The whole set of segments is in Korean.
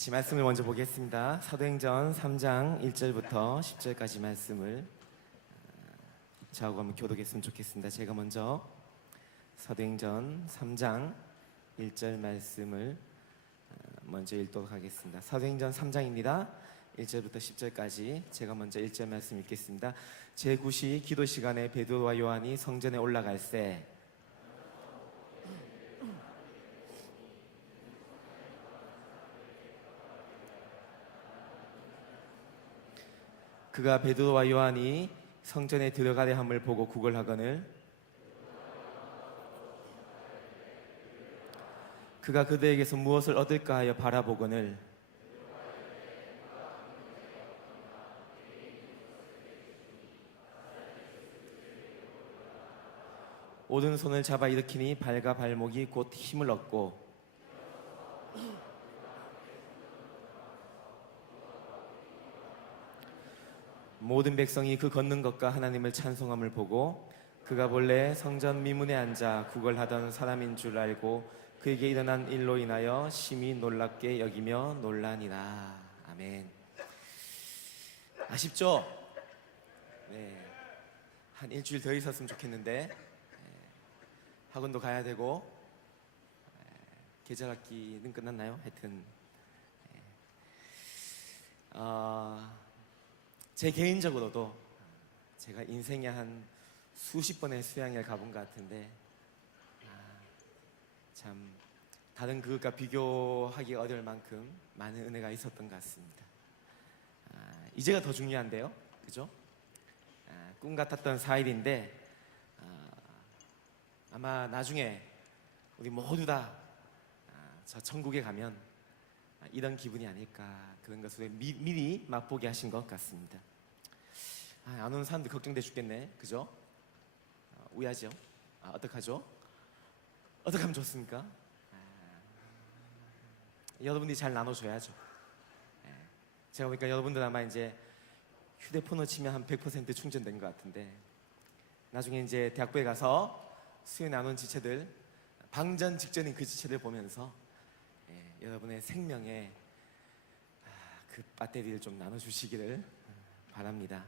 같이 말씀을 먼저 보겠습니다. 사도행전 3장 1절부터 10절까지 말씀을 저하고 한번 교독했으면 좋겠습니다. 제가 먼저 사도행전 3장 1절 말씀을 먼저 읽도록 하겠습니다. 사도행전 3장입니다. 1절부터 10절까지 제가 먼저 1절 말씀 읽겠습니다. 제9시 기도 시간에 베드로와 요한이 성전에 올라갈새 그가 베드로와 요한이 성전에 들어가려 함을 보고 구걸하거늘 그가 그들에게서 무엇을 얻을까 하여 바라보거늘 오른손을 잡아 일으키니 발과 발목이 곧 힘을 얻고 모든 백성이 그 걷는 것과 하나님을 찬송함을 보고 그가 본래 성전 미문에 앉아 구걸하던 사람인 줄 알고 그에게 일어난 일로 인하여 심히 놀랍게 여기며 놀라니라. 아멘. 아쉽죠? 네. 한 일주일 더 있었으면 좋겠는데 학원도 가야 되고 계절 학기는 끝났나요? 하여튼 제 개인적으로도 제가 인생에 한 수십 번의 수양을 가본 것 같은데 참 다른 그것과 비교하기 어려울 만큼 많은 은혜가 있었던 것 같습니다. 이제가 더 중요한데요, 그죠? 꿈 같았던 4일인데 아마 나중에 우리 모두 다 저 천국에 가면 이런 기분이 아닐까, 그런 것을 미리 맛보게 하신 것 같습니다. 안 오는 사람들 걱정돼 죽겠네, 그죠? 우야죠? 어떡하죠? 어떻게 하면 좋습니까? 여러분들이 잘 나눠줘야죠. 제가 보니까 여러분들 아마 이제 휴대폰을 치면 한 100% 충전된 것 같은데 나중에 이제 대학부에 가서 수요 나눈 지체들, 방전 직전인 그 지체들 보면서 여러분의 생명에 그 배터리를 좀 나눠주시기를 바랍니다.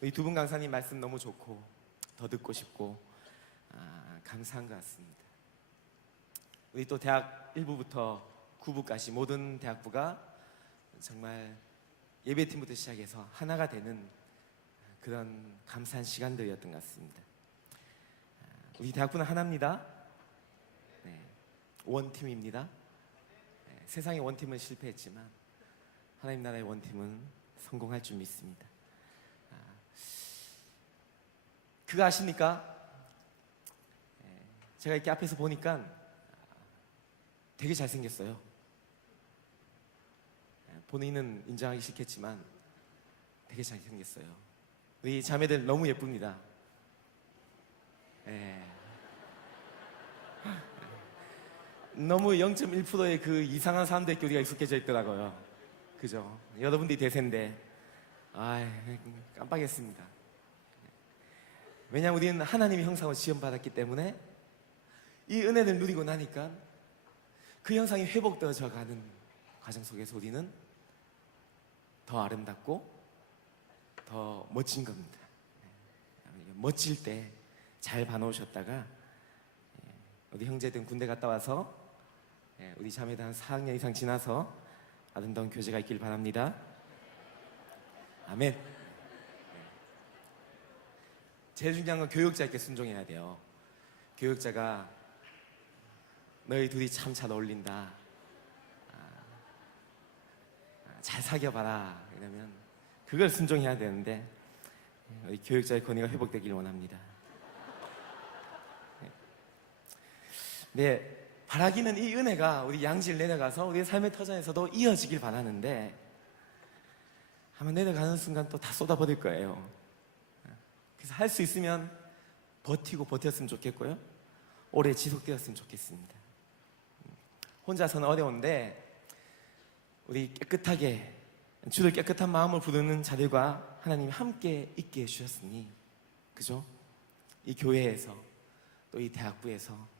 우리 두 분 강사님 말씀 너무 좋고 더 듣고 싶고 감사한 것 같습니다. 우리 또 대학 1부부터 9부까지 모든 대학부가 정말 예배팀부터 시작해서 하나가 되는 그런 감사한 시간들이었던 것 같습니다. 우리 대학부는 하나입니다. 원팀입니다. 세상의 원팀은 실패했지만 하나님 나라의 원팀은 성공할 줄 믿습니다. 그거 아십니까? 제가 이렇게 앞에서 보니까 되게 잘생겼어요. 본인은 인정하기 싫겠지만 되게 잘생겼어요. 우리 자매들 너무 예쁩니다. 너무 0.1%의 그 이상한 사람들끼리 우리가 익숙해져 있더라고요. 그죠? 여러분들이 대세인데 깜빡했습니다. 왜냐하면 우리는 하나님의 형상으로 지음받았기 때문에 이 은혜를 누리고 나니까 그 형상이 회복되어져 가는 과정 속에서 우리는 더 아름답고 더 멋진 겁니다. 멋질 때 잘 봐놓으셨다가 우리 형제들 군대 갔다 와서 우리 자매들 한 4학년 이상 지나서 아름다운 교제가 있길 바랍니다. 아멘. 제일 중요한 건 교육자에게 순종해야 돼요. 교육자가 너희 둘이 참 잘 어울린다, 잘 사귀어봐라 이러면 그걸 순종해야 되는데 우리 교육자의 권위가 회복되길 원합니다. 네, 바라기는 이 은혜가 우리 양질 내려가서 우리의 삶의 터전에서도 이어지길 바라는데 아마 내려가는 순간 또 다 쏟아버릴 거예요. 그래서 할 수 있으면 버텼으면 좋겠고요, 오래 지속되었으면 좋겠습니다. 혼자서는 어려운데 우리 깨끗하게 주를 깨끗한 마음을 부르는 자들과 하나님이 함께 있게 해주셨으니, 그죠? 이 교회에서 또 이 대학부에서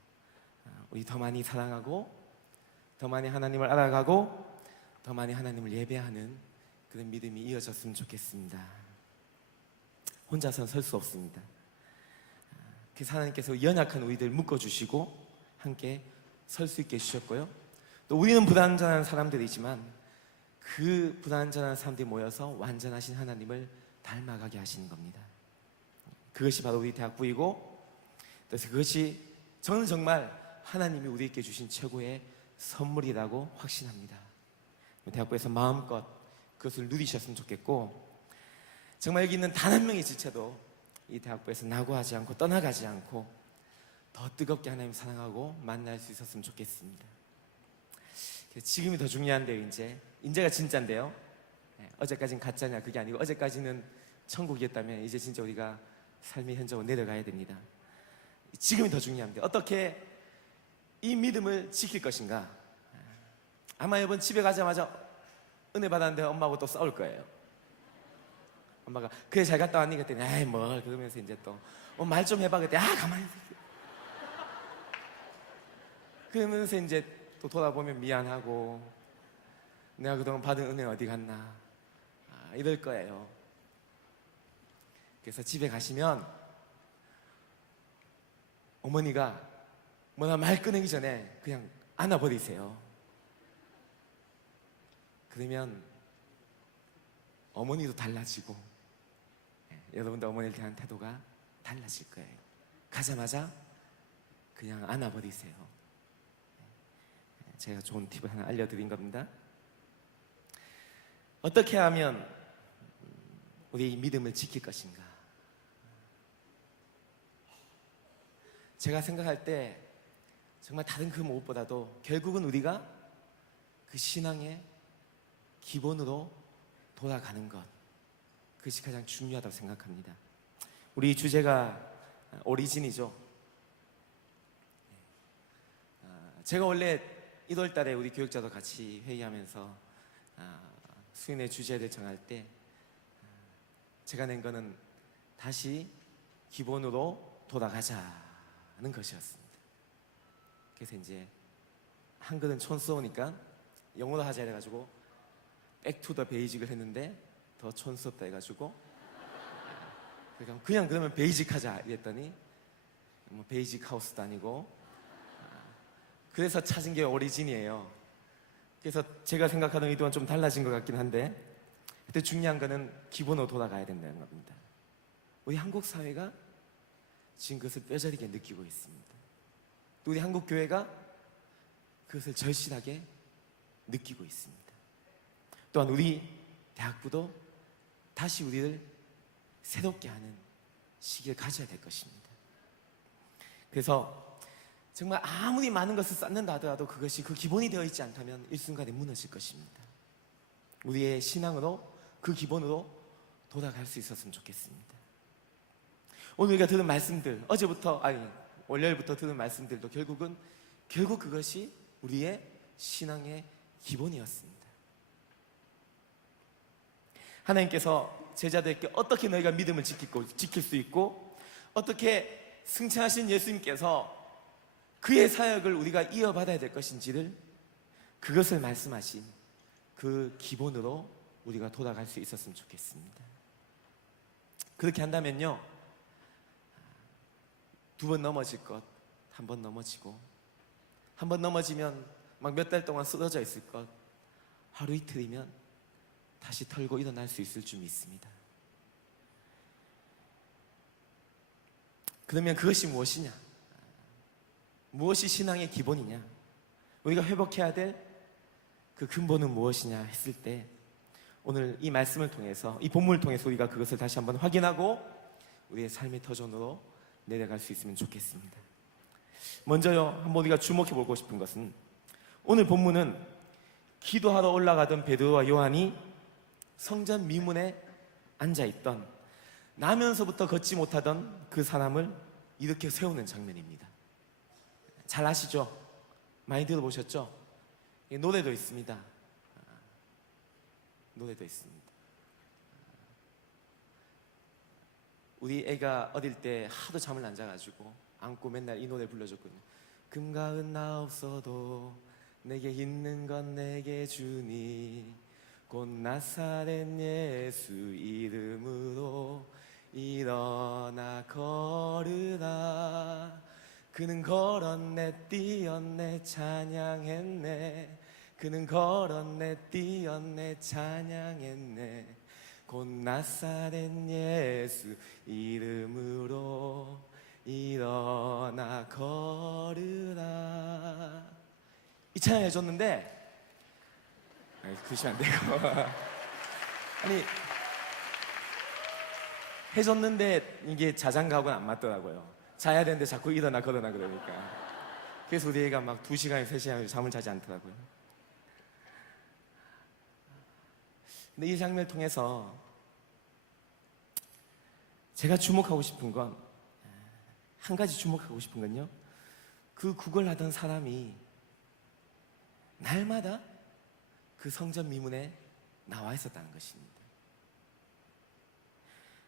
우리 더 많이 사랑하고 더 많이 하나님을 알아가고 더 많이 하나님을 예배하는 그런 믿음이 이어졌으면 좋겠습니다. 혼자서는 설 수 없습니다. 그래서 하나님께서 연약한 우리들 묶어주시고 함께 설 수 있게 해주셨고요. 또 우리는 불완전한 사람들이지만 그 불완전한 사람들이 모여서 완전하신 하나님을 닮아가게 하시는 겁니다. 그것이 바로 우리 대학부이고, 그래서 그것이 저는 정말 하나님이 우리에게 주신 최고의 선물이라고 확신합니다. 대학부에서 마음껏 그것을 누리셨으면 좋겠고, 정말 여기 있는 단 한 명의 지체도 이 대학부에서 낙오하지 않고 떠나가지 않고 더 뜨겁게 하나님 사랑하고 만날 수 있었으면 좋겠습니다. 지금이 더 중요한데요. 이제가 진짜인데요. 어제까지는 가짜냐 그게 아니고, 어제까지는 천국이었다면 이제 진짜 우리가 삶의 현장으로 내려가야 됩니다. 지금이 더 중요합니다. 어떻게 이 믿음을 지킬 것인가. 아마 이번 집에 가자마자 은혜 받았는데 엄마하고 또 싸울 거예요. 엄마가 그래 잘 갔다 왔니? 그랬더니 에이 뭘 그러면서 이제 또 말 좀 해봐. 그랬더니 가만히 있어. 그러면서 이제 또 돌아보면 미안하고 내가 그동안 받은 은혜 어디 갔나 이럴 거예요. 그래서 집에 가시면 어머니가 뭐나 말 꺼내기 전에 그냥 안아버리세요. 그러면 어머니도 달라지고 여러분도 어머니를 대한 태도가 달라질 거예요. 가자마자 그냥 안아버리세요. 제가 좋은 팁을 하나 알려드린 겁니다. 어떻게 하면 우리 이 믿음을 지킬 것인가. 제가 생각할 때 정말 다른 그 무엇보다도 결국은 우리가 그 신앙의 기본으로 돌아가는 것, 그것이 가장 중요하다고 생각합니다. 우리 주제가 오리진이죠. 제가 원래 1월 달에 우리 교육자도 같이 회의하면서 수련의 주제를 정할 때 제가 낸 거는 다시 기본으로 돌아가자는 것이었습니다. 그래서 이제 한글은 촌스러우니까 영어로 하자 해가지고 Back to the Basic을 했는데 더 촌스럽다 해가지고 그냥 그러면 베이직 하자 이랬더니 뭐 베이직 하우스도 아니고 그래서 찾은 게 오리진이에요. 그래서 제가 생각하던 의도는 좀 달라진 것 같긴 한데, 근데 중요한 거는 기본으로 돌아가야 된다는 겁니다. 우리 한국 사회가 지금 그것을 뼈저리게 느끼고 있습니다. 또 우리 한국 교회가 그것을 절실하게 느끼고 있습니다. 또한 우리 대학부도 다시 우리를 새롭게 하는 시기를 가져야 될 것입니다. 그래서 정말 아무리 많은 것을 쌓는다 하더라도 그것이 그 기본이 되어 있지 않다면 일순간에 무너질 것입니다. 우리의 신앙으로 그 기본으로 돌아갈 수 있었으면 좋겠습니다. 오늘 우리가 들은 말씀들, 월요일부터 들은 말씀들도 결국 그것이 우리의 신앙의 기본이었습니다. 하나님께서 제자들에게 어떻게 너희가 믿음을 지킬 수 있고 어떻게 승천하신 예수님께서 그의 사역을 우리가 이어받아야 될 것인지를, 그것을 말씀하신 그 기본으로 우리가 돌아갈 수 있었으면 좋겠습니다. 그렇게 한다면요, 2번 넘어질 것, 1번 넘어지고, 1번 넘어지면 막 몇 달 동안 쓰러져 있을 것, 하루 이틀이면 다시 털고 일어날 수 있을 줄 믿습니다. 그러면 그것이 무엇이냐? 무엇이 신앙의 기본이냐? 우리가 회복해야 될 그 근본은 무엇이냐 했을 때, 오늘 이 말씀을 통해서, 이 본문을 통해서 우리가 그것을 다시 한번 확인하고 우리의 삶의 터전으로 내려갈 수 있으면 좋겠습니다. 먼저요, 한번 우리가 주목해 보고 싶은 것은, 오늘 본문은 기도하러 올라가던 베드로와 요한이 성전 미문에 앉아있던, 나면서부터 걷지 못하던 그 사람을 일으켜 세우는 장면입니다. 잘 아시죠? 많이 들어보셨죠? 노래도 있습니다. 노래도 있습니다. 우리 애가 어릴 때 하도 잠을 안 자가지고 안고 맨날 이 노래 불러줬거든요. 금가은 나 없어도 내게 있는 건 내게 주니 곧 나사렛 예수 이름으로 일어나 걸으라. 그는 걸었네 뛰었네 찬양했네. 그는 걸었네 뛰었네 찬양했네. 곧 나사렛 예수 이름으로 일어나 걸으라. 이 찬양 해줬는데 그러시면 안 되고 아니 해줬는데 이게 자장가하고는 안 맞더라고요. 자야 되는데 자꾸 일어나 걸어나 그러니까. 그래서 우리 애가 막 2시간, 3시간 잠을 자지 않더라고요. 근데 이 장면을 통해서 제가 주목하고 싶은 건, 한 가지 주목하고 싶은 건요, 그 구걸하던 사람이 날마다 그 성전 미문에 나와 있었다는 것입니다.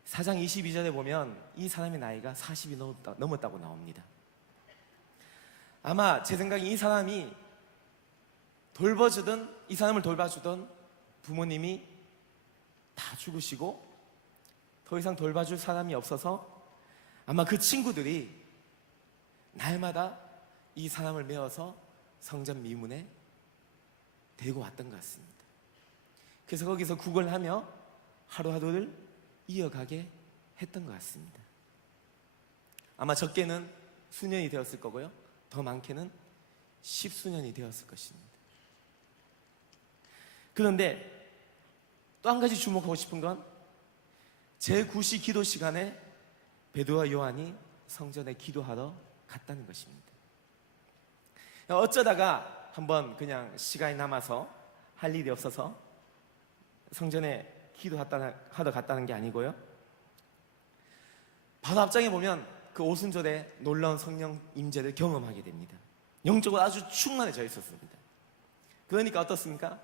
4장 22절에 보면 이 사람의 나이가 40이 넘었다고 나옵니다. 아마 제 생각에 이 사람이 이 사람을 돌봐주던 부모님이 다 죽으시고 더 이상 돌봐줄 사람이 없어서 아마 그 친구들이 날마다 이 사람을 메어서 성전 미문에 데리고 왔던 것 같습니다. 그래서 거기서 구걸하며 하루하루를 이어가게 했던 것 같습니다. 아마 적게는 수년이 되었을 거고요, 더 많게는 10수년이 되었을 것입니다. 그런데 또 한 가지 주목하고 싶은 건 제9시 기도 시간에 베드로와 요한이 성전에 기도하러 갔다는 것입니다. 어쩌다가 한번 그냥 시간이 남아서 할 일이 없어서 성전에 기도하러 갔다는 게 아니고요, 바로 앞장에 보면 그 오순절에 놀라운 성령 임재를 경험하게 됩니다. 영적으로 아주 충만해져 있었습니다. 그러니까 어떻습니까?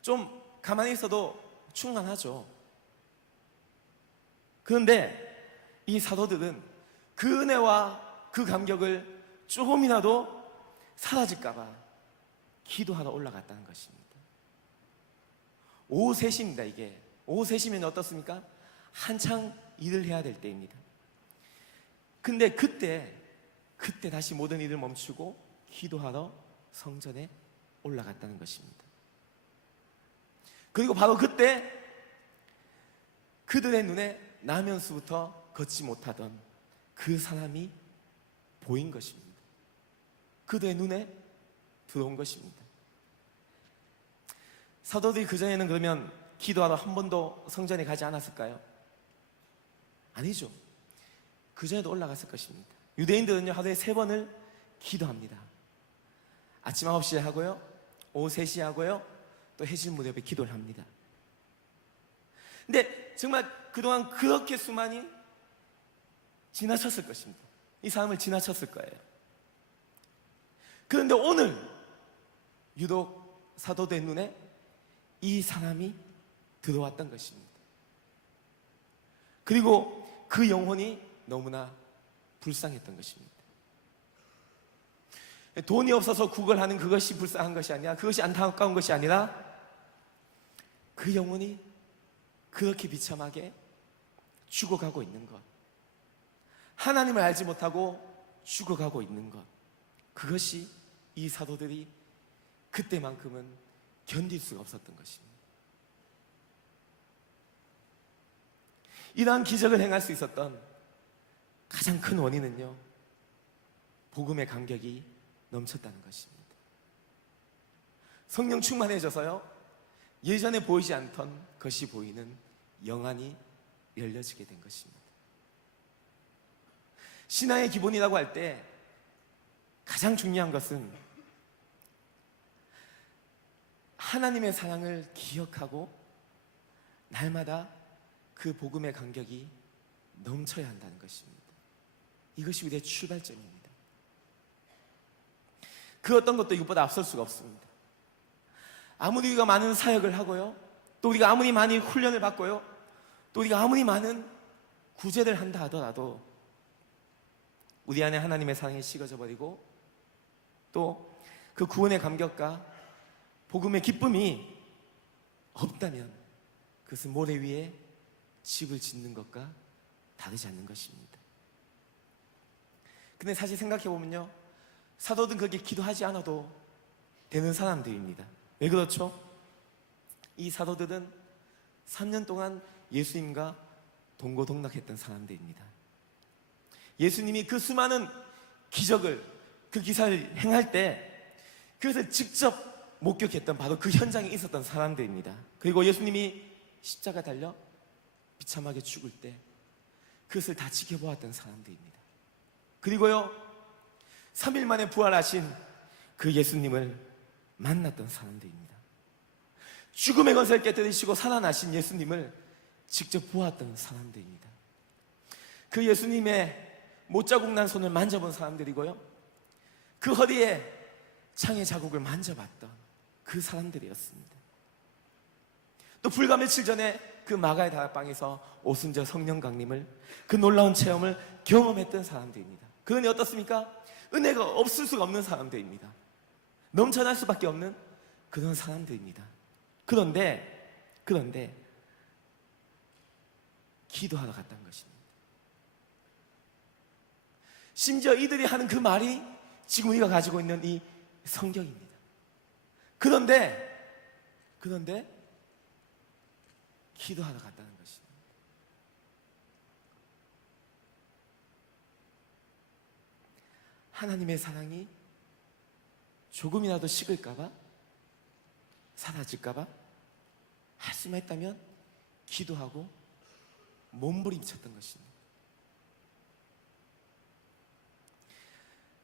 좀 가만히 있어도 충만하죠. 그런데 이 사도들은 그 은혜와 그 감격을 조금이라도 사라질까봐 기도하러 올라갔다는 것입니다. 오후 3시입니다. 이게 오후 3시면 어떻습니까? 한창 일을 해야 될 때입니다. 근데 그때 다시 모든 일을 멈추고 기도하러 성전에 올라갔다는 것입니다. 그리고 바로 그때 그들의 눈에 나면서부터 걷지 못하던 그 사람이 보인 것입니다. 그들의 눈에 들어온 것입니다. 사도들이 그전에는 그러면 기도하러 한 번도 성전에 가지 않았을까요? 아니죠. 그전에도 올라갔을 것입니다. 유대인들은요, 하루에 3번을 기도합니다. 아침 9시에 하고요, 오후 3시에 하고요, 또 해질 무렵에 기도를 합니다. 근데 정말 그동안 그렇게 수많이 지나쳤을 것입니다. 이 사람을 지나쳤을 거예요. 그런데 오늘 유독 사도들의 눈에 이 사람이 들어왔던 것입니다. 그리고 그 영혼이 너무나 불쌍했던 것입니다. 돈이 없어서 구걸하는 그것이 불쌍한 것이 아니라, 그것이 안타까운 것이 아니라, 그 영혼이 그렇게 비참하게 죽어가고 있는 것, 하나님을 알지 못하고 죽어가고 있는 것, 그것이 이 사도들이 그때만큼은 견딜 수가 없었던 것입니다. 이러한 기적을 행할 수 있었던 가장 큰 원인은요, 복음의 감격이 넘쳤다는 것입니다. 성령 충만해져서요, 예전에 보이지 않던 것이 보이는 영안이 열려지게 된 것입니다. 신앙의 기본이라고 할 때 가장 중요한 것은 하나님의 사랑을 기억하고 날마다 그 복음의 감격이 넘쳐야 한다는 것입니다. 이것이 우리의 출발점입니다. 그 어떤 것도 이것보다 앞설 수가 없습니다. 아무리 우리가 많은 사역을 하고요, 또 우리가 아무리 많이 훈련을 받고요, 또 우리가 아무리 많은 구제를 한다 하더라도 우리 안에 하나님의 사랑이 식어져 버리고 또 그 구원의 감격과 복음의 기쁨이 없다면 그것은 모래 위에 집을 짓는 것과 다르지 않는 것입니다. 근데 사실 생각해보면요, 사도들은 그렇게 기도하지 않아도 되는 사람들입니다. 왜 그렇죠? 이 사도들은 3년 동안 예수님과 동고동락했던 사람들입니다. 예수님이 그 수많은 기적을, 그 기사를 행할 때 그것을 직접 목격했던 바로 그 현장에 있었던 사람들입니다. 그리고 예수님이 십자가 달려 비참하게 죽을 때 그것을 다 지켜보았던 사람들입니다. 그리고요, 3일 만에 부활하신 그 예수님을 만났던 사람들입니다. 죽음의 권세를 깨뜨리시고 살아나신 예수님을 직접 보았던 사람들입니다. 그 예수님의 못자국 난 손을 만져본 사람들이고요, 그 허리에 창의 자국을 만져봤던 그 사람들이었습니다. 또 불과 며칠 전에 그 마가의 다락방에서 오순절 성령 강림을, 그 놀라운 체험을 경험했던 사람들입니다. 그러니 어떻습니까? 은혜가 없을 수가 없는 사람들입니다. 넘쳐날 수밖에 없는 그런 사람들입니다. 그런데 기도하러 갔다는 것입니다. 심지어 이들이 하는 그 말이 지금 우리가 가지고 있는 이 성경입니다. 그런데 기도하러 갔다는 것입니다. 하나님의 사랑이 조금이라도 식을까봐, 사라질까봐 할 수만 있다면 기도하고 몸부림쳤던 것입니다.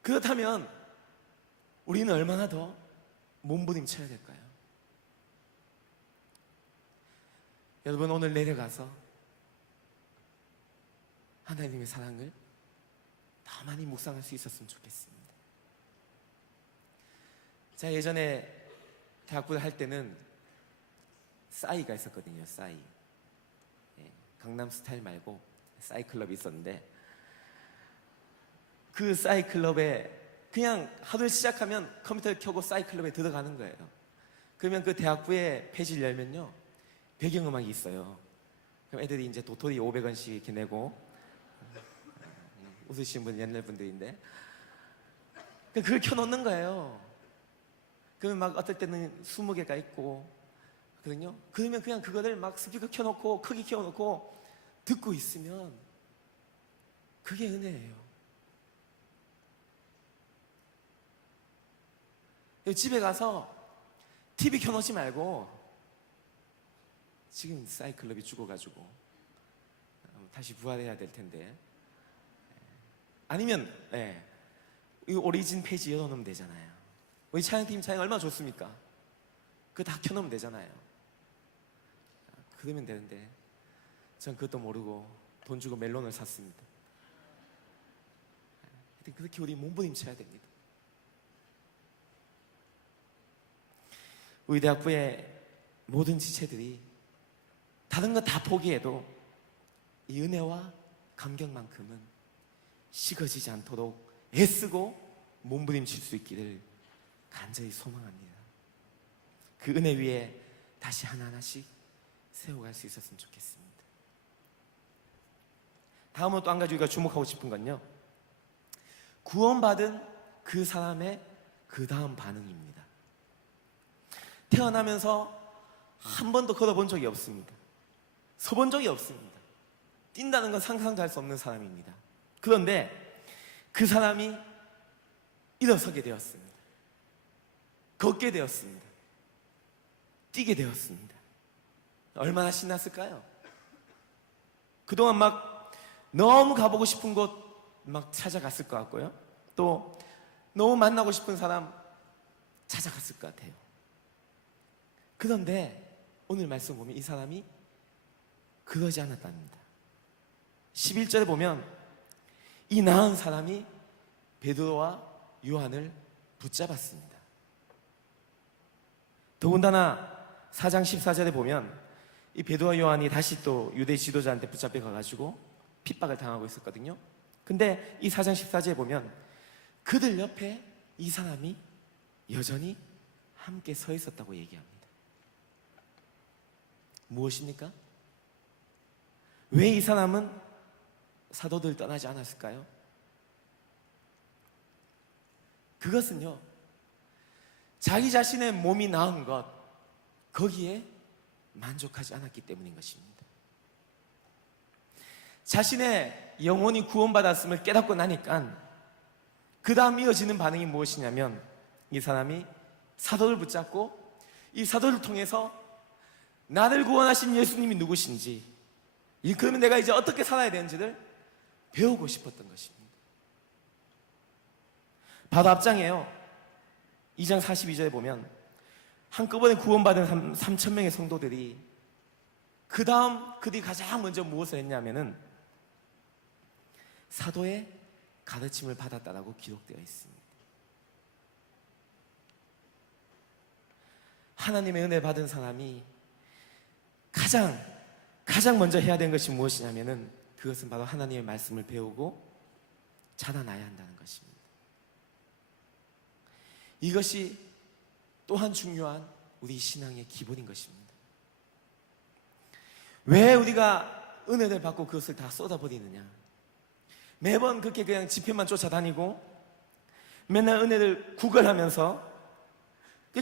그렇다면 우리는 얼마나 더 몸부림쳐야 될까요? 여러분, 오늘 내려가서 하나님의 사랑을 더 많이 묵상할 수 있었으면 좋겠습니다. 제가 예전에 대학부를 할 때는 싸이가 있었거든요. 싸이. 강남 스타일 말고 싸이 클럽이 있었는데, 그 싸이 클럽에 그냥 하루를 시작하면 컴퓨터를 켜고 싸이 클럽에 들어가는 거예요. 그러면 그 대학부의 페이지를 열면요, 배경음악이 있어요. 그럼 애들이 이제 도토리 500원씩 이렇게 내고, 웃으시는 분은 옛날 분들인데, 그걸 켜놓는 거예요. 그러면 막 어떨 때는 20개가 있고 그거든요. 그러면 그냥 그거를 막 스피커 켜놓고 크게 켜놓고 듣고 있으면 그게 은혜예요. 집에 가서 TV 켜놓지 말고, 지금 사이클럽이 죽어가지고 다시 부활해야 될 텐데, 아니면 이 오리진 페이지 열어놓으면 되잖아요. 우리 찬양팀 찬양 얼마나 좋습니까? 그거 다 켜놓으면 되잖아요. 그러면 되는데 전 그것도 모르고 돈 주고 멜론을 샀습니다. 그렇게 우리 몸부림쳐야 됩니다. 우리 대학부의 모든 지체들이 다른 거 다 포기해도 이 은혜와 감격만큼은 식어지지 않도록 애쓰고 몸부림칠 수 있기를 간절히 소망합니다. 그 은혜 위에 다시 하나하나씩 세워갈 수 있었으면 좋겠습니다. 다음으로 또 한 가지 우리가 주목하고 싶은 건요, 구원받은 그 사람의 그 다음 반응입니다. 태어나면서 한 번도 걸어본 적이 없습니다. 서본 적이 없습니다. 뛴다는 건 상상도 할 수 없는 사람입니다. 그런데 그 사람이 일어서게 되었습니다. 걷게 되었습니다. 뛰게 되었습니다. 얼마나 신났을까요? 그동안 막 너무 가보고 싶은 곳 막 찾아갔을 것 같고요, 또 너무 만나고 싶은 사람 찾아갔을 것 같아요. 그런데 오늘 말씀 보면 이 사람이 그러지 않았답니다. 11절에 보면 이 나은 사람이 베드로와 요한을 붙잡았습니다. 더군다나 4장 14절에 보면 이 베드로와 요한이 다시 또 유대 지도자한테 붙잡혀 가가지고 핍박을 당하고 있었거든요. 근데 이 4장 14절에 보면 그들 옆에 이 사람이 여전히 함께 서 있었다고 얘기합니다. 무엇입니까? 왜 이 사람은 사도들 떠나지 않았을까요? 그것은요, 자기 자신의 몸이 나은 것, 거기에 만족하지 않았기 때문인 것입니다. 자신의 영혼이 구원받았음을 깨닫고 나니까 그 다음 이어지는 반응이 무엇이냐면, 이 사람이 사도를 붙잡고 이 사도를 통해서 나를 구원하신 예수님이 누구신지, 그러면 내가 이제 어떻게 살아야 되는지를 배우고 싶었던 것입니다. 바로 앞장에요, 2장 42절에 보면 한꺼번에 구원받은 3,000명의 성도들이 그 다음 그들이 가장 먼저 무엇을 했냐면은 사도의 가르침을 받았다라고 기록되어 있습니다. 하나님의 은혜 받은 사람이 가장 먼저 해야 되는 것이 무엇이냐면은 그것은 바로 하나님의 말씀을 배우고 자라나야 한다는 것입니다. 이것이 또한 중요한 우리 신앙의 기본인 것입니다. 왜 우리가 은혜를 받고 그것을 다 쏟아버리느냐? 매번 그렇게 그냥 집회만 쫓아다니고 맨날 은혜를 구걸하면서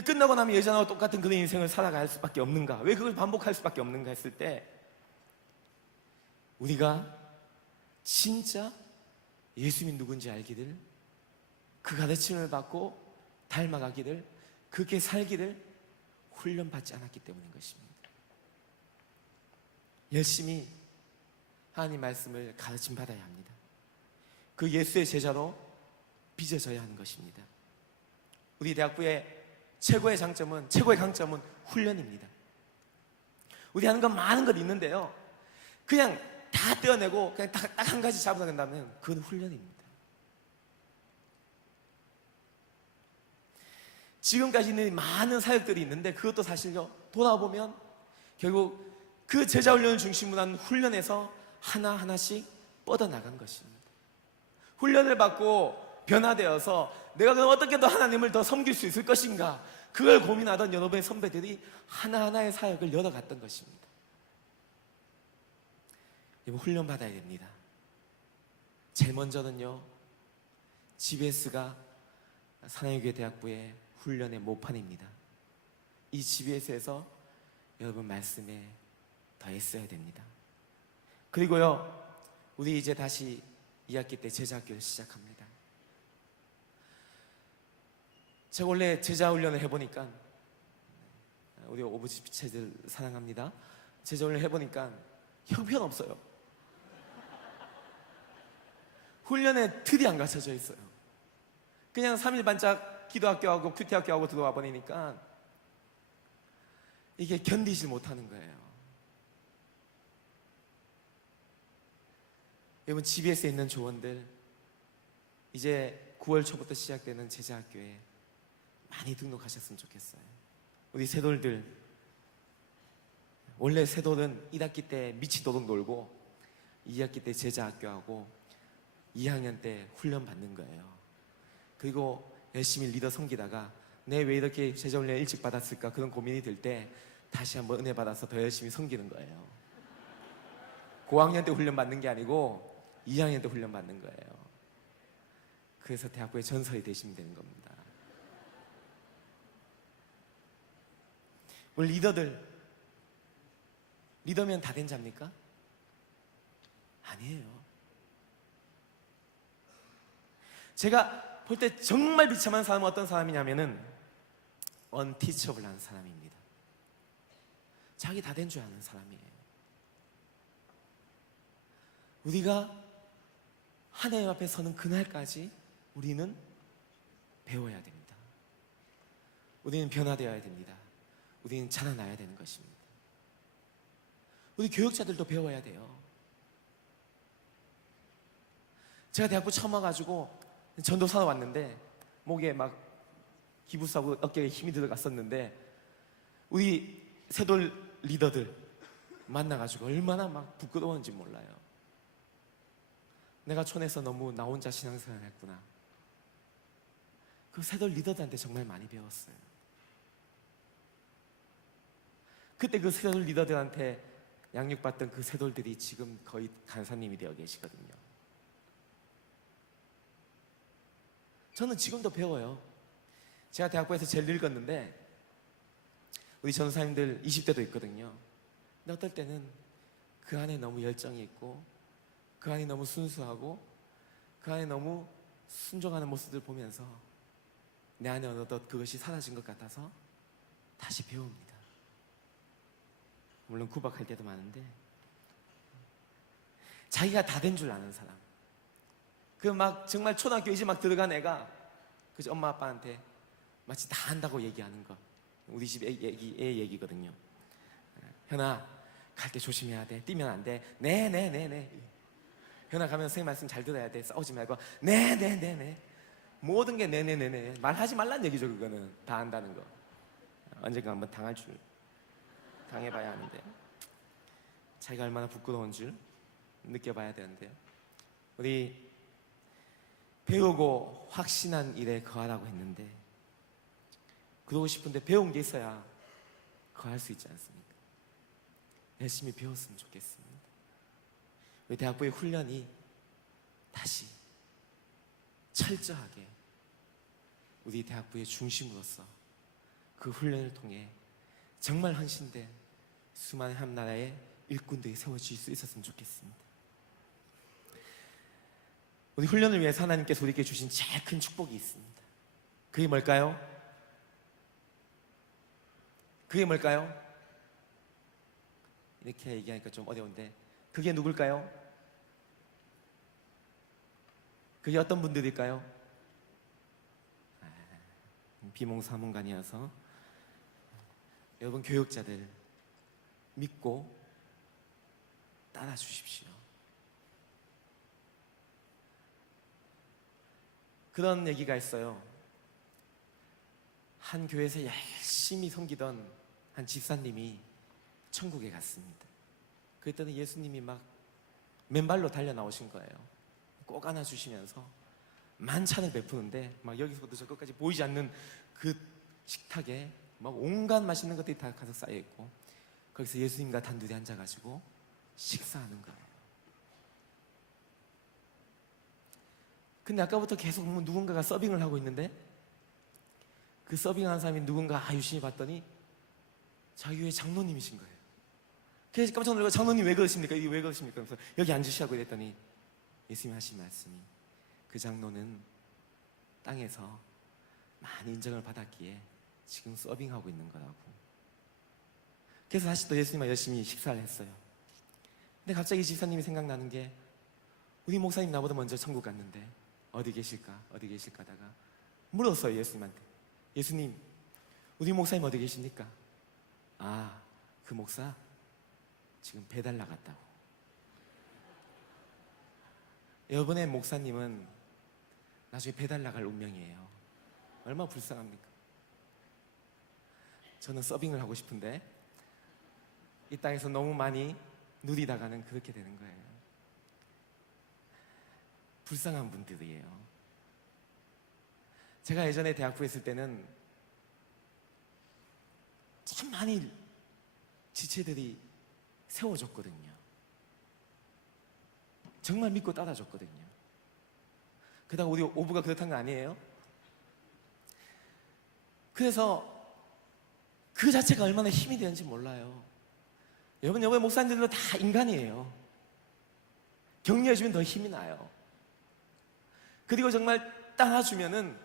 끝나고 나면 예전하고 똑같은 그런 인생을 살아갈 수밖에 없는가? 왜 그걸 반복할 수밖에 없는가 했을 때, 우리가 진짜 예수님이 누군지 알기를, 그 가르침을 받고 닮아가기를, 그렇게 살기를 훈련받지 않았기 때문인 것입니다. 열심히 하나님 말씀을 가르침 받아야 합니다. 그 예수의 제자로 빚어져야 하는 것입니다. 우리 대학부의 최고의 강점은 훈련입니다. 우리 하는 건 많은 것 있는데요, 그냥 다 떼어내고 그냥 딱 한 가지 잡아야 된다면 그건 훈련입니다. 지금까지 있는 많은 사역들이 있는데 그것도 사실요, 돌아보면 결국 그 제자 훈련을 중심으로 한 훈련에서 하나하나씩 뻗어나간 것입니다. 훈련을 받고 변화되어서 내가 그럼 어떻게 더 하나님을 더 섬길 수 있을 것인가, 그걸 고민하던 여러분의 선배들이 하나하나의 사역을 열어갔던 것입니다. 여러분, 훈련 받아야 됩니다. 제일 먼저는요, GBS가 사랑의교회 대학부의 훈련의 모판입니다. 이 GBS에서 여러분 말씀에 더 애써야 됩니다. 그리고요, 우리 이제 다시 2학기 때 제자학교를 시작합니다. 제가 원래 제자 훈련을 해보니까, 우리 오브지체들 사랑합니다. 제자 훈련을 해보니까 형편없어요. 훈련에 틀이 안 갖춰져 있어요. 그냥 3일 반짝 기도학교하고 큐티학교하고 들어와 버리니까 이게 견디질 못하는 거예요. 여러분, GBS에 있는 조원들, 이제 9월 초부터 시작되는 제자학교에 많이 등록하셨으면 좋겠어요. 우리 새돌들, 원래 새돌은 1학기 때 미치도록 놀고 2학기 때 제자학교하고 2학년 때 훈련 받는 거예요. 그리고 열심히 리더 섬기다가 내 왜 이렇게 제자 훈련 일찍 받았을까, 그런 고민이 들 때 다시 한번 은혜 받아서 더 열심히 섬기는 거예요. 고학년 때 훈련 받는 게 아니고 2학년 때 훈련 받는 거예요. 그래서 대학부의 전설이 되시면 되는 겁니다. 우리 리더면 다 된 자입니까? 아니에요. 제가 볼 때 정말 비참한 사람은 어떤 사람이냐면은 언티처블한 사람입니다. 자기 다 된 줄 아는 사람이에요. 우리가 하나님 앞에 서는 그날까지 우리는 배워야 됩니다. 우리는 변화되어야 됩니다. 우리는 자라나야 되는 것입니다. 우리 교육자들도 배워야 돼요. 제가 대학부 처음 와가지고 전도사로 왔는데 목에 막 기부싸고 어깨에 힘이 들어갔었는데, 우리 새돌 리더들 만나가지고 얼마나 막 부끄러웠는지 몰라요. 내가 촌에서 너무 나 혼자 신앙생활을 했구나. 그 새돌 리더들한테 정말 많이 배웠어요. 그때 그 세돌 리더들한테 양육받던 그 세돌들이 지금 거의 간사님이 되어 계시거든요. 저는 지금도 배워요. 제가 대학부에서 제일 늙었는데 우리 전사님들 20대도 있거든요. 근데 어떨 때는 그 안에 너무 열정이 있고 그 안에 너무 순수하고 그 안에 너무 순종하는 모습을 보면서 내 안에 어느덧 그것이 사라진 것 같아서 다시 배웁니다. 물론 구박할 때도 많은데 자기가 다 된 줄 아는 사람, 그 막 정말 초등학교 이제 막 들어간 애가 그저 엄마 아빠한테 마치 다 안다고 얘기하는 거, 우리 집 애 얘기거든요. 현아, 갈 때 조심해야 돼. 뛰면 안 돼. 네. 현아, 가면 선생님 말씀 잘 들어야 돼. 싸우지 말고 네. 모든 게 네네네네. 말하지 말란 얘기죠. 그거는 다 안다는 거. 언젠가 한번 당할 줄 당해봐야 하는데, 자기가 얼마나 부끄러운 줄 느껴봐야 되는데요. 우리 배우고 확신한 일에 거하라고 했는데, 그러고 싶은데 배운 게 있어야 거할 수 있지 않습니까? 열심히 배웠으면 좋겠습니다. 우리 대학부의 훈련이 다시 철저하게 우리 대학부의 중심으로서 그 훈련을 통해 정말 헌신된 수많은 한나라의 일꾼들이 세워질 수 있었으면 좋겠습니다. 우리 훈련을 위해서 하나님께서 우리에게 주신 제일 큰 축복이 있습니다. 그게 뭘까요? 그게 뭘까요? 이렇게 얘기하니까 좀 어려운데, 그게 누굴까요? 그게 어떤 분들일까요? 비몽사몽간이어서 여러분, 교육자들 믿고 따라 주십시오. 그런 얘기가 있어요. 한 교회에서 열심히 섬기던 한 집사님이 천국에 갔습니다. 그랬더니 예수님이 막 맨발로 달려 나오신 거예요. 꼭 안아주시면서 만찬을 베푸는데 막 여기서부터 저 끝까지 보이지 않는 그 식탁에 막 온갖 맛있는 것들이 다 가득 쌓여 있고, 거기서 예수님과 단둘이 앉아가지고 식사하는 거예요. 근데 아까부터 계속 누군가가 서빙을 하고 있는데, 그 서빙하는 사람이 누군가 유심히 봤더니 자기 교회 장로님이신 거예요. 그래서 깜짝 놀라고, 장로님 왜 그러십니까? 이게 왜 그러십니까? 그래서 여기 앉으시라고 이랬더니 예수님이 하신 말씀이, 그 장로는 땅에서 많이 인정을 받았기에 지금 서빙하고 있는 거라고. 그래서 다시 또 예수님과 열심히 식사를 했어요. 근데 갑자기 집사님이 생각나는 게, 우리 목사님 나보다 먼저 천국 갔는데 어디 계실까 하다가 물었어요, 예수님한테. 예수님, 우리 목사님 어디 계십니까? 아, 그 목사 지금 배달 나갔다고. 여러분의 목사님은 나중에 배달 나갈 운명이에요. 얼마나 불쌍합니까? 저는 서빙을 하고 싶은데 이 땅에서 너무 많이 누리다가는 그렇게 되는 거예요. 불쌍한 분들이에요. 제가 예전에 대학부에 있을 때는 참 많이 지체들이 세워줬거든요. 정말 믿고 따라줬거든요. 그다가 우리 오부가 그렇다는 거 아니에요? 그래서 그 자체가 얼마나 힘이 되는지 몰라요. 여러분, 여러분 목사님들도 다 인간이에요. 격려해주면 더 힘이 나요. 그리고 정말 따라주면은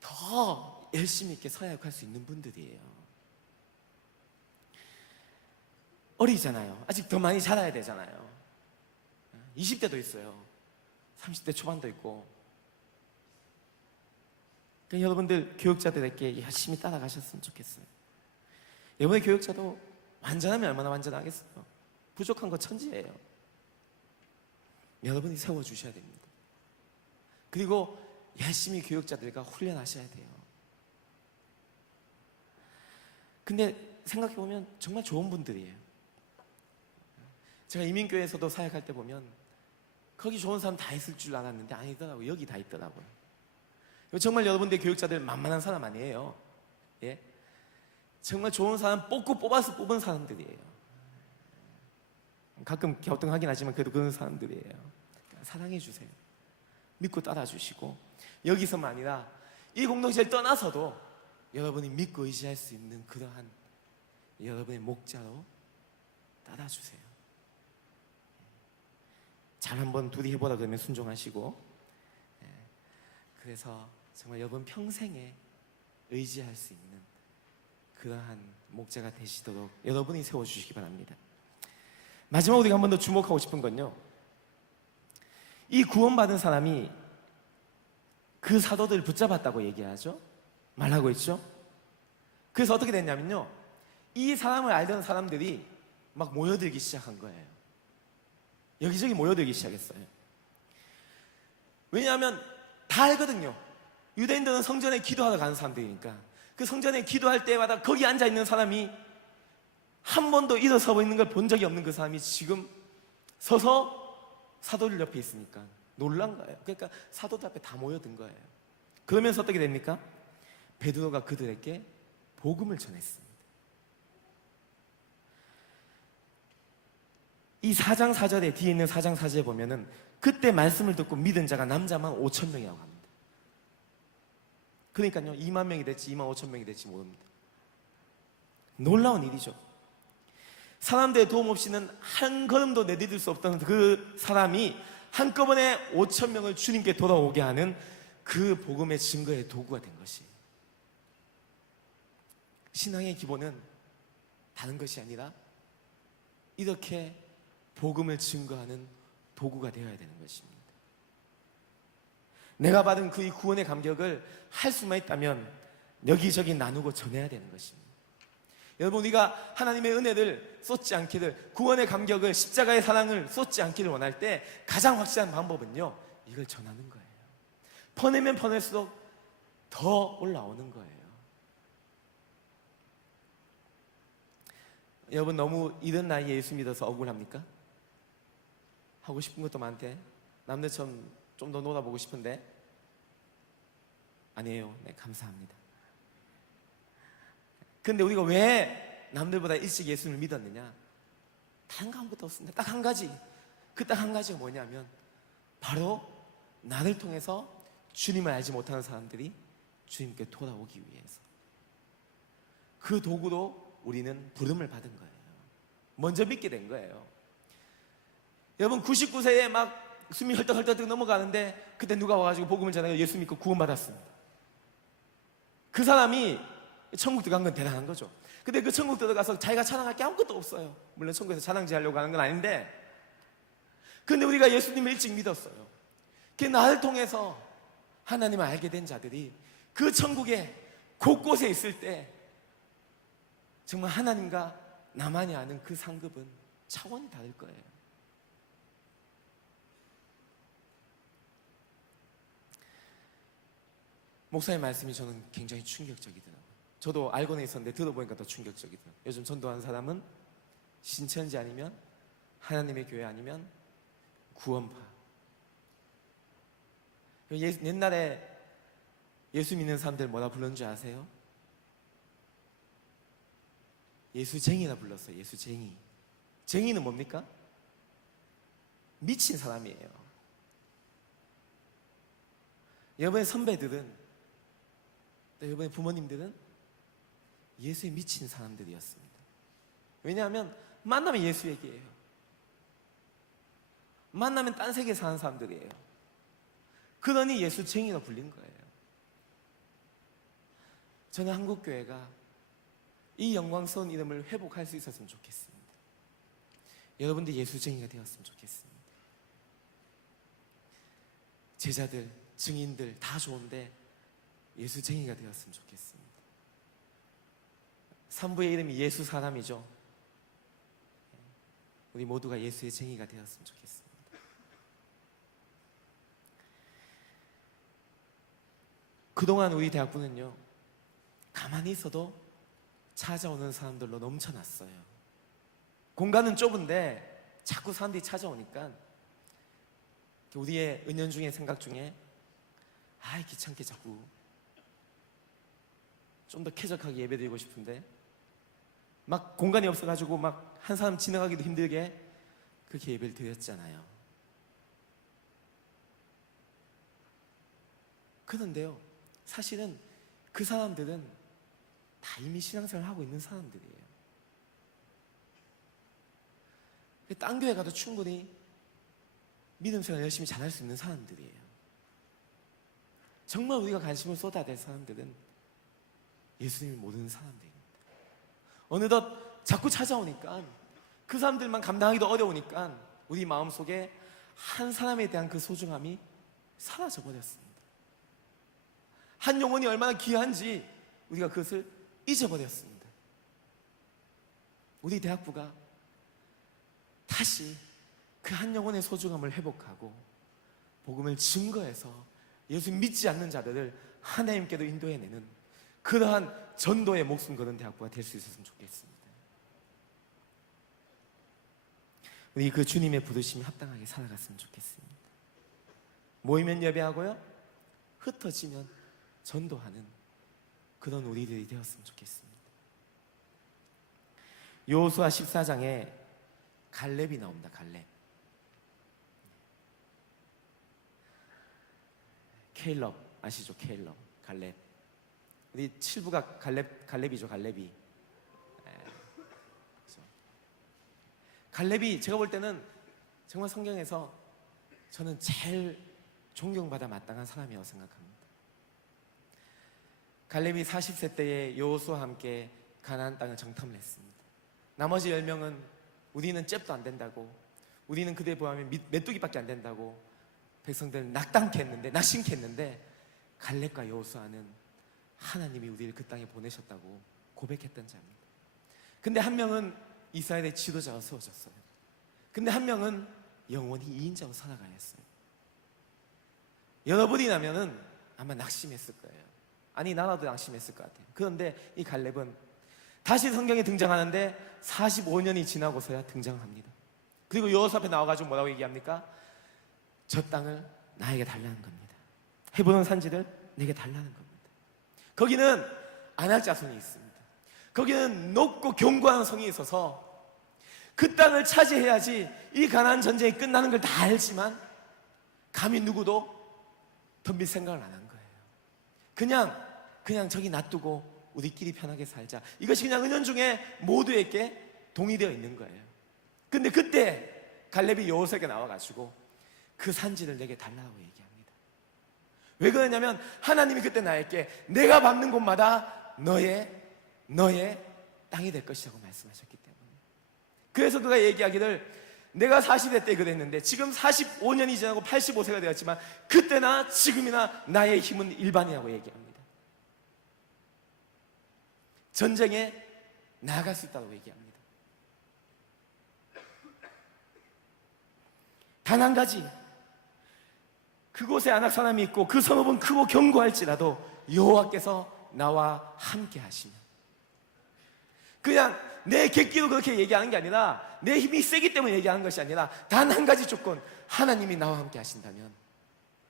더 열심히 있게 서약할 수 있는 분들이에요. 어리잖아요. 아직 더 많이 자라야 되잖아요. 20대도 있어요. 30대 초반도 있고. 그러니까 여러분들 교육자들에게 열심히 따라가셨으면 좋겠어요. 여러분의 교육자도 완전하면 얼마나 완전하겠어요. 부족한 거 천지예요. 여러분이 세워주셔야 됩니다. 그리고 열심히 교육자들과 훈련하셔야 돼요. 근데 생각해보면 정말 좋은 분들이에요. 제가 이민교회에서도 사역할 때 보면 거기 좋은 사람 다 있을 줄 알았는데 아니더라고요. 여기 다 있더라고요. 정말 여러분들 교육자들 만만한 사람 아니에요. 예? 정말 좋은 사람 뽑고 뽑아서 뽑은 사람들이에요. 가끔 갸우뚱하긴 하지만 그래도 그런 사람들이에요. 사랑해 주세요. 믿고 따라주시고, 여기서만 아니라 이 공동체를 떠나서도 여러분이 믿고 의지할 수 있는 그러한 여러분의 목자로 따라주세요. 잘 한번 둘이 해보라 그러면 순종하시고, 그래서 정말 여러분 평생에 의지할 수 있는 그러한 목자가 되시도록 여러분이 세워주시기 바랍니다. 마지막으로 우리가 한 번 더 주목하고 싶은 건요, 이 구원받은 사람이 그 사도들을 붙잡았다고 얘기하죠. 말하고 있죠. 그래서 어떻게 됐냐면요, 이 사람을 알던 사람들이 막 모여들기 시작한 거예요. 여기저기 모여들기 시작했어요. 왜냐하면 다 알거든요. 유대인들은 성전에 기도하러 가는 사람들이니까. 그 성전에 기도할 때마다 거기 앉아있는 사람이 한 번도 일어서 있는 걸 본 적이 없는 그 사람이 지금 서서 사도들 옆에 있으니까 놀란 거예요. 그러니까 사도들 앞에 다 모여든 거예요. 그러면서 어떻게 됩니까? 베드로가 그들에게 복음을 전했습니다. 이 4장 4절에, 뒤에 있는 4장 4절에 보면은 그때 말씀을 듣고 믿은 자가 남자만 5천 명이라고 합니다. 그러니까요, 2만 명이 될지 2만 5천 명이 될지 모릅니다. 놀라운 일이죠. 사람들의 도움 없이는 한 걸음도 내디딜 수 없던 그 사람이 한꺼번에 5천 명을 주님께 돌아오게 하는 그 복음의 증거의 도구가 된 것이에요. 신앙의 기본은 다른 것이 아니라 이렇게 복음을 증거하는 도구가 되어야 되는 것입니다. 내가 받은 그 구원의 감격을 할 수만 있다면 여기저기 나누고 전해야 되는 것입니다. 여러분, 우리가 하나님의 은혜를 쏟지 않기를, 구원의 감격을, 십자가의 사랑을 쏟지 않기를 원할 때 가장 확실한 방법은요, 이걸 전하는 거예요. 퍼내면 퍼낼수록 더 올라오는 거예요. 여러분, 너무 이른 나이에 예수 믿어서 억울합니까? 하고 싶은 것도 많대. 남들처럼 좀 더 놀아보고 싶은데. 아니에요. 네, 감사합니다. 근데 우리가 왜 남들보다 일찍 예수를 믿었느냐? 다른 거 아무것도 없습니다. 딱 한 가지. 그 딱 한 가지가 뭐냐면 바로 나를 통해서 주님을 알지 못하는 사람들이 주님께 돌아오기 위해서. 그 도구로 우리는 부름을 받은 거예요. 먼저 믿게 된 거예요. 여러분, 99세에 막 숨이 헐떡헐떡 넘어가는데 그때 누가 와가지고 복음을 전하고 예수 믿고 구원받았습니다. 그 사람이 천국 들어간 건 대단한 거죠. 근데 그 천국 들어가서 자기가 자랑할 게 아무것도 없어요. 물론 천국에서 자랑지 하려고 하는 건 아닌데, 근데 우리가 예수님을 일찍 믿었어요. 그 나를 통해서 하나님을 알게 된 자들이 그 천국에 곳곳에 있을 때 정말 하나님과 나만이 아는 그 상급은 차원이 다를 거예요. 목사의 말씀이 저는 굉장히 충격적이더라고요. 저도 알고는 있었는데 들어보니까 더 충격적이더라고요. 요즘 전도하는 사람은 신천지 아니면 하나님의 교회 아니면 구원파. 옛날에 예수 믿는 사람들 뭐라 불렀는 줄 아세요? 예수쟁이라 불렀어요. 예수쟁이. 쟁이는 뭡니까? 미친 사람이에요. 여러분의 선배들은, 또 여러분의 부모님들은 예수에 미친 사람들이었습니다. 왜냐하면 만나면 예수 얘기예요. 만나면 딴 세계에 사는 사람들이에요. 그러니 예수쟁이라 불린 거예요. 저는 한국교회가 이 영광스러운 이름을 회복할 수 있었으면 좋겠습니다. 여러분들 예수쟁이가 되었으면 좋겠습니다. 제자들, 증인들 다 좋은데 예수쟁이가 되었으면 좋겠습니다. 산부의 이름이 예수 사람이죠. 우리 모두가 예수의 쟁이가 되었으면 좋겠습니다. 그동안 우리 대학부는요, 가만히 있어도 찾아오는 사람들로 넘쳐났어요. 공간은 좁은데 자꾸 사람들이 찾아오니까 우리의 은연중에 생각 중에 귀찮게 자꾸 좀 더 쾌적하게 예배드리고 싶은데 막 공간이 없어가지고 막 한 사람 지나가기도 힘들게 그렇게 예배를 드렸잖아요. 그런데요, 사실은 그 사람들은 다 이미 신앙생활을 하고 있는 사람들이에요. 딴 교회 가도 충분히 믿음생활 열심히 잘할 수 있는 사람들이에요. 정말 우리가 관심을 쏟아야 될 사람들은 예수님을 모르는 사람들입니다. 어느덧 자꾸 찾아오니까 그 사람들만 감당하기도 어려우니까 우리 마음속에 한 사람에 대한 그 소중함이 사라져 버렸습니다. 한 영혼이 얼마나 귀한지 우리가 그것을 잊어버렸습니다. 우리 대학부가 다시 그 한 영혼의 소중함을 회복하고 복음을 증거해서 예수 믿지 않는 자들을 하나님께로 인도해내는 그러한 전도의 목숨 거는 대학부가 될 수 있었으면 좋겠습니다. 우리 그 주님의 부르심에 합당하게 살아갔으면 좋겠습니다. 모이면 예배하고요, 흩어지면 전도하는 그런 우리들이 되었으면 좋겠습니다. 여호수아 14장에 갈렙이 나옵니다. 갈렙. 케일럽 아시죠? 케일럽, 갈렙. 우리 7부가 갈렙이죠. 갈렙이. 갈렙이 제가 볼 때는 정말 성경에서 저는 제일 존경받아 마땅한 사람이라고 생각합니다. 갈렙이 40세 때에 여호수아와 함께 가나안 땅을 정탐을 했습니다. 나머지 10명은 우리는 잽도 안 된다고, 우리는 그대에 비하면 메뚜기밖에 안 된다고 백성들을 낙심케 했는데 갈렙과 여호수아는 하나님이 우리를 그 땅에 보내셨다고 고백했던 자입니다. 근데 한 명은 이스라엘의 지도자로 세워졌어요. 근데 한 명은 영원히 2인자로 살아가야 했어요. 여러분이라면은 아마 낙심했을 거예요. 아니, 나라도 낙심했을 것 같아요. 그런데 이 갈렙은 다시 성경에 등장하는데 45년이 지나고서야 등장합니다. 그리고 여호수아 앞에 나와가지고 뭐라고 얘기합니까? 저 땅을 나에게 달라는 겁니다. 헤브론 산지를 내게 달라는 겁니다. 거기는 아낙 자손이 있습니다. 거기는 높고 견고한 성이 있어서 그 땅을 차지해야지 이 가나안 전쟁이 끝나는 걸 다 알지만 감히 누구도 덤빌 생각을 안 한 거예요. 그냥 저기 놔두고 우리끼리 편하게 살자. 이것이 그냥 은연중에 모두에게 동의되어 있는 거예요. 근데 그때 갈렙이 여호수아에게 나와가지고 그 산지를 내게 달라고 얘기합니다. 왜 그러냐면 하나님이 그때 나에게 내가 밟는 곳마다 너의 땅이 될 것이라고 말씀하셨기 때문에. 그래서 그가 얘기하기를 내가 40대 때 그랬는데 지금 45년이 지나고 85세가 되었지만 그때나 지금이나 나의 힘은 일반이라고 얘기합니다. 전쟁에 나아갈 수 있다고 얘기합니다. 단 한 가지, 그곳에 아낙 사람이 있고 그 성읍은 크고 견고할지라도 여호와께서 나와 함께 하시면, 그냥 내 객기로 그렇게 얘기하는 게 아니라 내 힘이 세기 때문에 얘기하는 것이 아니라 단 한 가지 조건, 하나님이 나와 함께 하신다면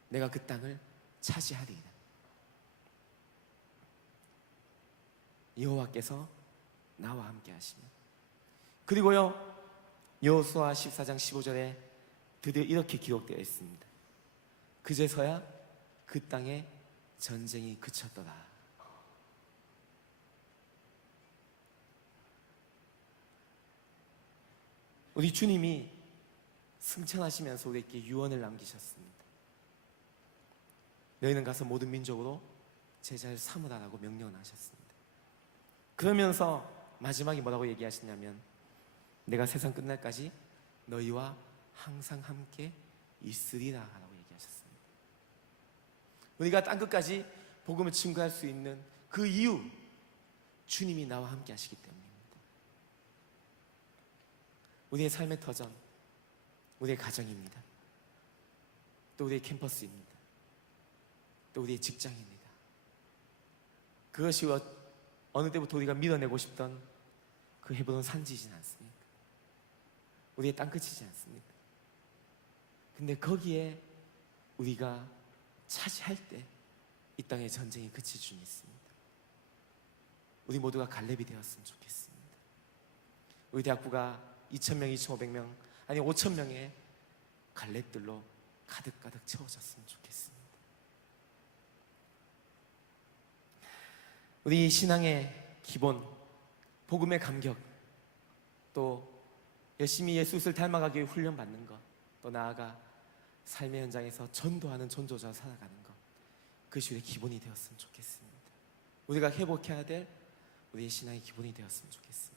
내가 그 땅을 차지하리이다. 여호와께서 나와 함께 하시면. 그리고요, 여호수아 14장 15절에 드디어 이렇게 기록되어 있습니다. 그제서야 그 땅에 전쟁이 그쳤더라. 우리 주님이 승천하시면서 우리에게 유언을 남기셨습니다. 너희는 가서 모든 민족으로 제자를 삼으라라고 명령을 하셨습니다. 그러면서 마지막에 뭐라고 얘기하시냐면 내가 세상 끝날까지 너희와 항상 함께 있으리라 라고 얘기하셨습니다. 우리가 땅끝까지 복음을 증거할 수 있는 그 이유, 주님이 나와 함께 하시기 때문입니다. 우리의 삶의 터전, 우리의 가정입니다. 또 우리의 캠퍼스입니다. 또 우리의 직장입니다. 그것이 어느 때부터 우리가 밀어내고 싶던 그 헤브론 산지이진 않습니까? 우리의 땅끝이지 않습니까? 근데 거기에 우리가 차지할 때 이 땅의 전쟁이 그칠 줄 믿습니다. 우리 모두가 갈렙이 되었으면 좋겠습니다. 우리 대학부가 2,000명, 2,500명, 아니 5,000명의 갈렙들로 가득가득 채워졌으면 좋겠습니다. 우리 신앙의 기본, 복음의 감격, 또 열심히 예수를 닮아가기 위해 훈련받는 것, 또 나아가 삶의 현장에서 전도하는 전도자로 살아가는 것, 그것이 우리의 기본이 되었으면 좋겠습니다. 우리가 회복해야 될 우리의 신앙의 기본이 되었으면 좋겠습니다.